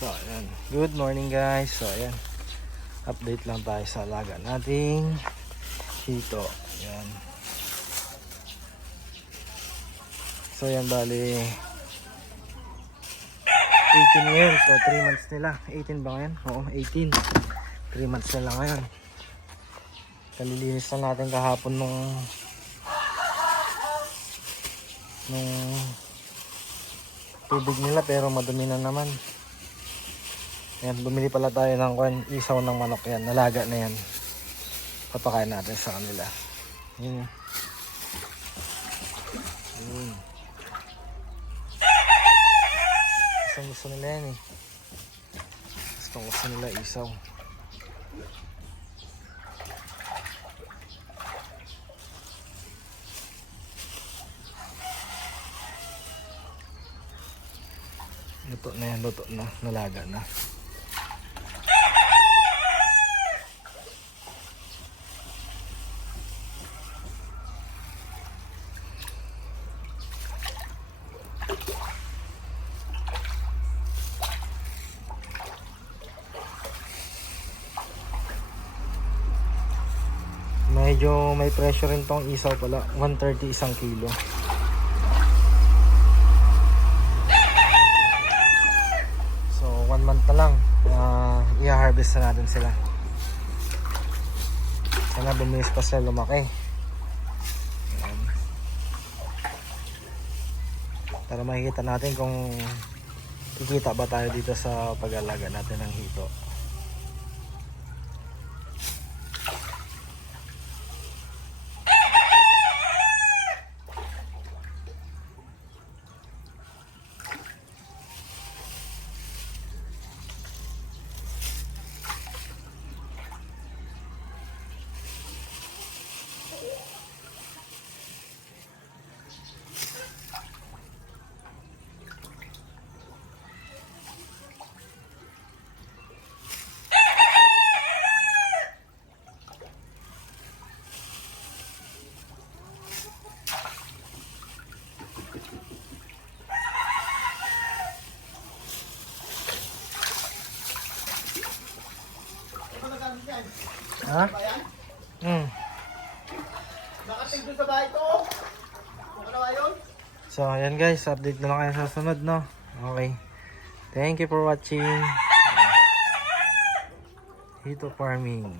So, ayan. Good morning guys. So, ayan. Update lang tayo sa alaga nating hito. Ayan. So, ayan. Bali 18 ngayon. So, 3 months nila. 18 ba ngayon? Oo, 18. 3 months nila ngayon. Kalilinis na natin kahapon nung tubig nila, pero madumi na naman. Yan, bumili pala tayo ng isaw ng manok. Yan, nalaga na yan. Papakain natin sa kanila. Yan. Yan. Gusto nila yan eh. Gusto nila isaw. Luto na yan, luto na. Nalaga na. Medyo may pressure rin tong isaw pala. 130 isang kilo. So 1 month na lang, i-harvest na natin sila. Sana bumilis pa sila lumaki. Ayan. Para makikita natin kung kikita ba tayo dito sa pag-alaga natin ng hito. Ha? Nakatig doon sa bahay ko. Ano ba yun? So, ayan guys, update na lang kayo sa sunod, no? Okay. Thank you for watching. Hito farming.